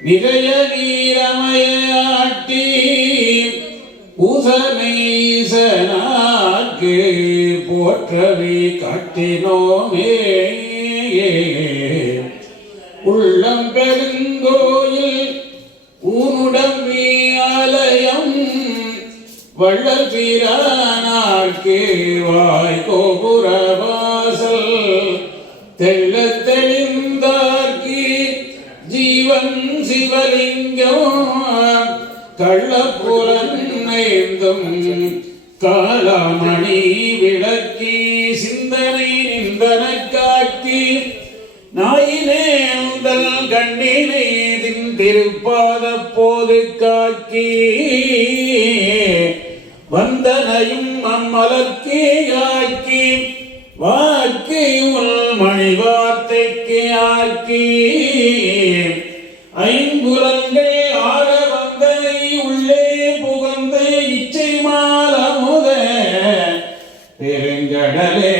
நிறைய நீரமையாட்டி உசனீசனாக்கு போற்றவி காட்டினோமே. உள்ளம் பெருங்கோயில் ஊனுடம்பி ஆலயம் வள்ளல் பிரானார்க்கு வாய் கோபுரவாசல் தெள்ள தெளிந்தார்க்கு ஜீவன் சிவலிங்கம் கள்ளப்புலனைந்தும் காலமணி விளக்கி சிந்தனை நிந்தனக்காக்கி நாயினேந்தல் கண்ணினை திருப்பாத போது காக்கி வந்தனையும் அம்மலர்க்கே ஆக்கி வாக்கி உள் மணி வார்த்தைக்கு ஆக்கி ஐம்புலங்கள் ஆட வந்தனை உள்ளே புகழ்ந்து இச்சை மாலமுத பெருங்கடலே